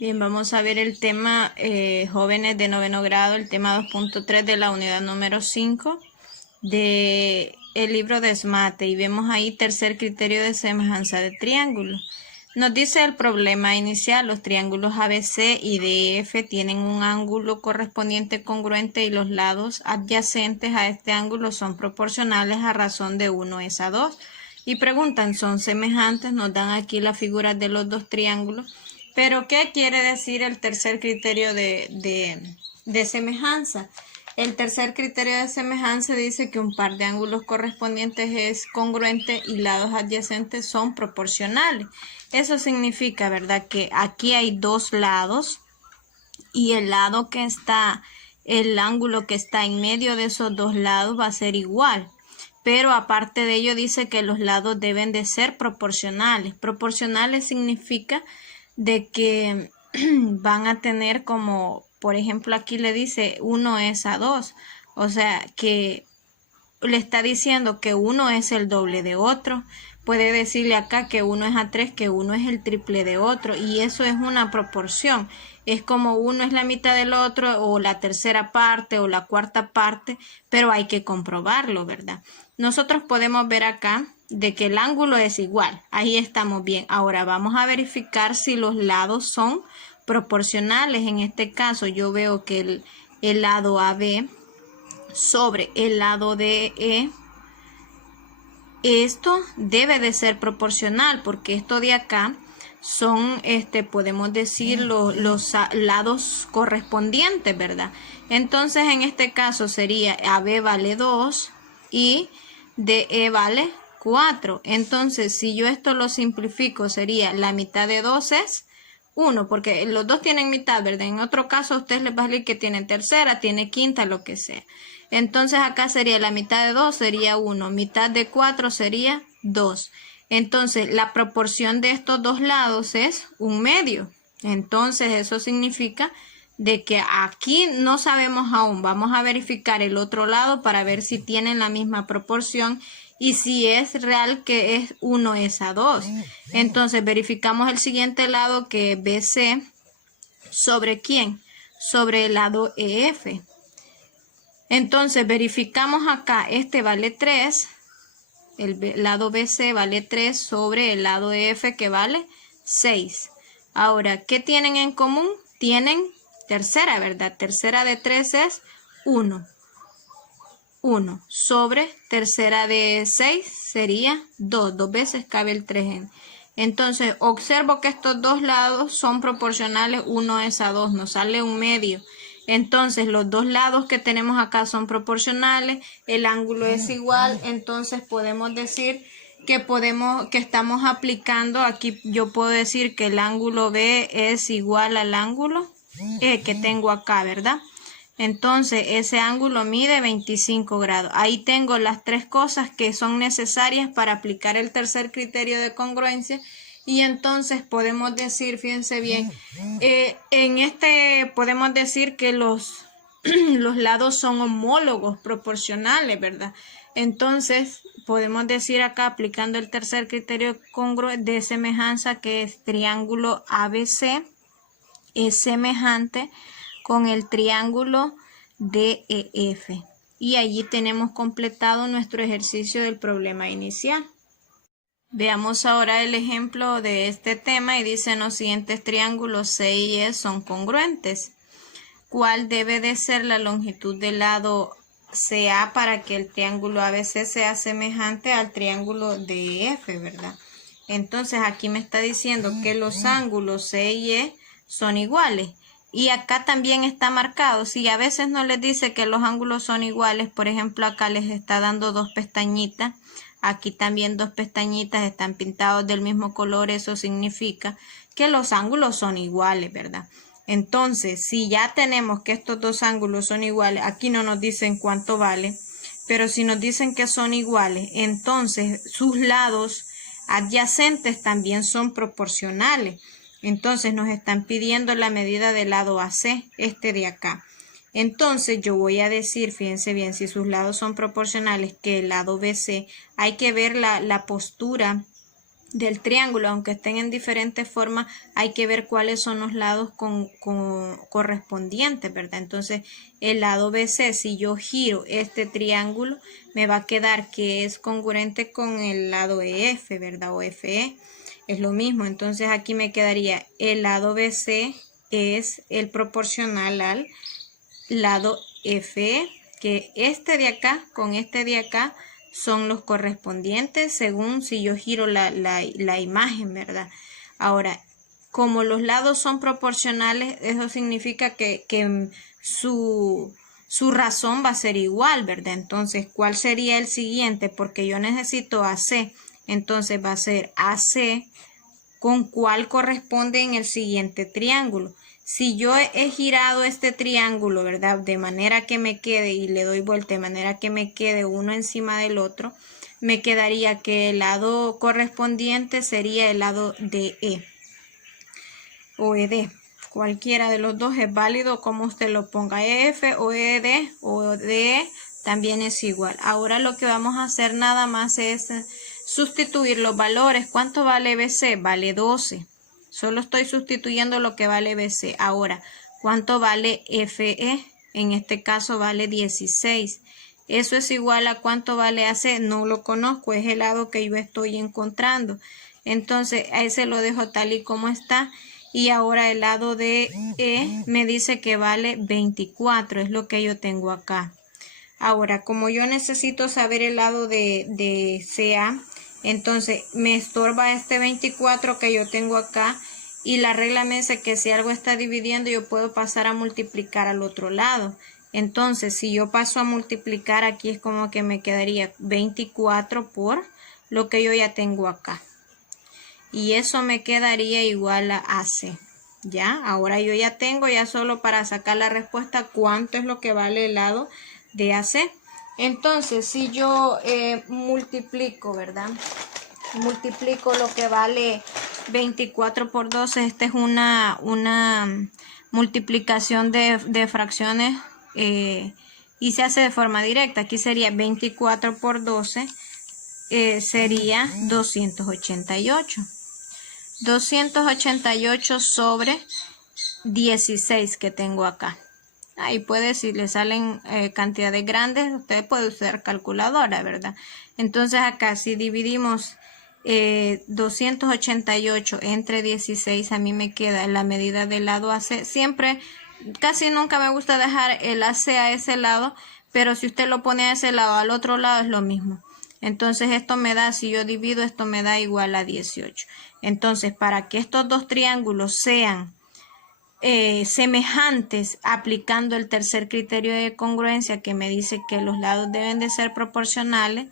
Bien, vamos a ver el tema jóvenes de noveno grado, el tema 2.3 de la unidad número 5 del libro de SMATE, y vemos ahí tercer criterio de semejanza de triángulo. Nos dice el problema inicial: los triángulos ABC y DF tienen un ángulo correspondiente congruente y los lados adyacentes a este ángulo son proporcionales a razón de 1:2. Y preguntan, ¿son semejantes? Nos dan aquí las figuras de los dos triángulos. Pero, ¿qué quiere decir el tercer criterio de semejanza? El tercer criterio de semejanza dice que un par de ángulos correspondientes es congruente y lados adyacentes son proporcionales. Eso significa, ¿verdad?, que aquí hay dos lados y el ángulo que está en medio de esos dos lados va a ser igual. Pero aparte de ello dice que los lados deben de ser proporcionales. Proporcionales significa de que van a tener como, por ejemplo, aquí le dice 1:2. O sea, que le está diciendo que uno es el doble de otro. Puede decirle acá que 1:3, que uno es el triple de otro. Y eso es una proporción. Es como uno es la mitad del otro, o la tercera parte, o la cuarta parte. Pero hay que comprobarlo, ¿verdad? Nosotros podemos ver acá de que el ángulo es igual. Ahí estamos bien. Ahora vamos a verificar si los lados son proporcionales. En este caso yo veo que el lado AB sobre el lado DE, esto debe de ser proporcional, porque esto de acá son, podemos decir, los lados correspondientes, ¿verdad? Entonces en este caso sería AB vale 2 y DE vale 4. Entonces si yo esto lo simplifico, sería la mitad de 2 es 1, porque los dos tienen mitad, ¿verdad? En otro caso a ustedes les va a salir que tienen tercera, tiene quinta, lo que sea. Entonces acá sería la mitad de 2 sería 1, mitad de 4 sería 2. Entonces la proporción de estos dos lados es 1/2. Entonces eso significa de que aquí no sabemos aún. Vamos a verificar el otro lado para ver si tienen la misma proporción y si es real que es 1:2. Entonces verificamos el siguiente lado, que es BC, ¿sobre quién? Sobre el lado EF. Entonces verificamos acá, este vale 3, el lado BC vale 3 sobre el lado EF, que vale 6. Ahora, ¿qué tienen en común? Tienen tercera, ¿verdad? Tercera de 3 es 1. 1 sobre tercera de 6 sería 2. Dos veces cabe el 3 Entonces, observo que estos dos lados son proporcionales 1:2. Nos sale 1/2. Entonces, los dos lados que tenemos acá son proporcionales. El ángulo es igual. Entonces, podemos decir que estamos aplicando. Aquí yo puedo decir que el ángulo B es igual al ángulo que tengo acá, ¿verdad? Entonces ese ángulo mide 25 grados. Ahí tengo las tres cosas que son necesarias para aplicar el tercer criterio de congruencia. Y entonces podemos decir, fíjense bien, podemos decir que los lados son homólogos, proporcionales, ¿verdad? Entonces podemos decir acá, aplicando el tercer criterio de semejanza, que es triángulo ABC es semejante con el triángulo DEF. Y allí tenemos completado nuestro ejercicio del problema inicial. Veamos ahora el ejemplo de este tema y dice: los siguientes triángulos C y E son congruentes. ¿Cuál debe de ser la longitud del lado CA para que el triángulo ABC sea semejante al triángulo DEF, ¿verdad? Entonces aquí me está diciendo que los ángulos C y E son iguales. Y acá también está marcado. Si a veces no les dice que los ángulos son iguales, por ejemplo acá les está dando dos pestañitas, aquí también dos pestañitas, están pintados del mismo color, eso significa que los ángulos son iguales, ¿verdad? Entonces, si ya tenemos que estos dos ángulos son iguales, aquí no nos dicen cuánto vale, pero si nos dicen que son iguales, entonces sus lados adyacentes también son proporcionales. Entonces nos están pidiendo la medida del lado AC, este de acá. Entonces yo voy a decir, fíjense bien, si sus lados son proporcionales, que el lado BC, hay que ver la postura del triángulo, aunque estén en diferentes formas, hay que ver cuáles son los lados correspondientes, ¿verdad? Entonces, el lado BC, si yo giro este triángulo, me va a quedar que es congruente con el lado EF, ¿verdad? O FE, es lo mismo. Entonces, aquí me quedaría el lado BC es el proporcional al lado FE, que este de acá con este de acá son los correspondientes según si yo giro la imagen, ¿verdad? Ahora, como los lados son proporcionales, eso significa que su razón va a ser igual, ¿verdad? Entonces, ¿cuál sería el siguiente? Porque yo necesito AC, entonces va a ser AC con cuál corresponde en el siguiente triángulo. Si yo he girado este triángulo, ¿verdad? De manera que me quede y le doy vuelta de manera que me quede uno encima del otro, me quedaría que el lado correspondiente sería el lado DE o ED. Cualquiera de los dos es válido como usted lo ponga, EF o ED o DE también es igual. Ahora lo que vamos a hacer nada más es sustituir los valores. ¿Cuánto vale BC? Vale 12. Solo estoy sustituyendo lo que vale BC. Ahora, ¿cuánto vale FE? En este caso vale 16. Eso es igual a ¿cuánto vale AC? No lo conozco, es el lado que yo estoy encontrando. Entonces, a ese lo dejo tal y como está. Y ahora el lado de E me dice que vale 24, es lo que yo tengo acá. Ahora, como yo necesito saber el lado de CA, entonces me estorba este 24 que yo tengo acá y la regla me dice que si algo está dividiendo yo puedo pasar a multiplicar al otro lado. Entonces si yo paso a multiplicar aquí es como que me quedaría 24 por lo que yo ya tengo acá. Y eso me quedaría igual a AC. ¿Ya? Ahora yo ya tengo ya solo para sacar la respuesta cuánto es lo que vale el lado de AC. Entonces, si yo multiplico, ¿verdad? Multiplico lo que vale 24 por 12. Esta es una multiplicación de fracciones y se hace de forma directa. Aquí sería 24 por 12, sería 288. 288 sobre 16 que tengo acá. Ahí puede, si le salen cantidades grandes, usted puede usar calculadora, ¿verdad? Entonces acá si dividimos 288 entre 16, a mí me queda la medida del lado AC. Siempre, casi nunca me gusta dejar el AC a ese lado, pero si usted lo pone a ese lado, al otro lado es lo mismo. Entonces esto me da, si yo divido, esto me da igual a 18. Entonces, para que estos dos triángulos sean semejantes, aplicando el tercer criterio de congruencia que me dice que los lados deben de ser proporcionales,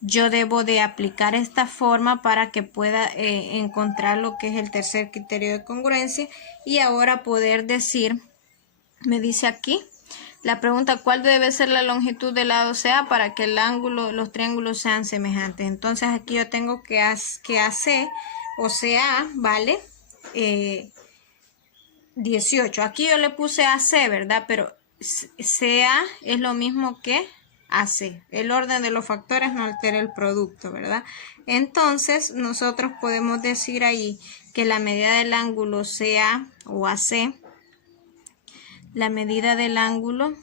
yo debo de aplicar esta forma para que pueda encontrar lo que es el tercer criterio de congruencia y ahora poder decir, me dice aquí, la pregunta, ¿cuál debe ser la longitud del lado CA para que el ángulo, los triángulos sean semejantes? Entonces aquí yo tengo que AC o CA vale 18. Aquí yo le puse AC, ¿verdad? Pero CA es lo mismo que AC. El orden de los factores no altera el producto, ¿verdad? Entonces nosotros podemos decir ahí que la medida del ángulo CA o AC, la medida del ángulo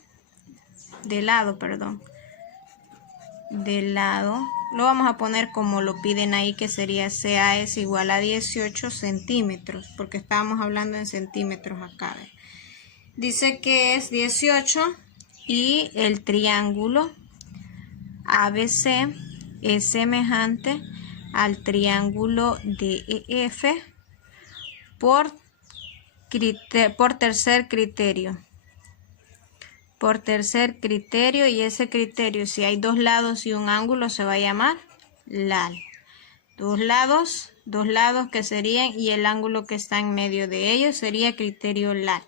del lado, lo vamos a poner como lo piden ahí, que sería CA es igual a 18 centímetros, porque estábamos hablando en centímetros acá. Dice que es 18 y el triángulo ABC es semejante al triángulo DEF por tercer criterio. Por tercer criterio, y ese criterio, si hay dos lados y un ángulo, se va a llamar LAL. Dos lados que serían, y el ángulo que está en medio de ellos sería criterio LAL.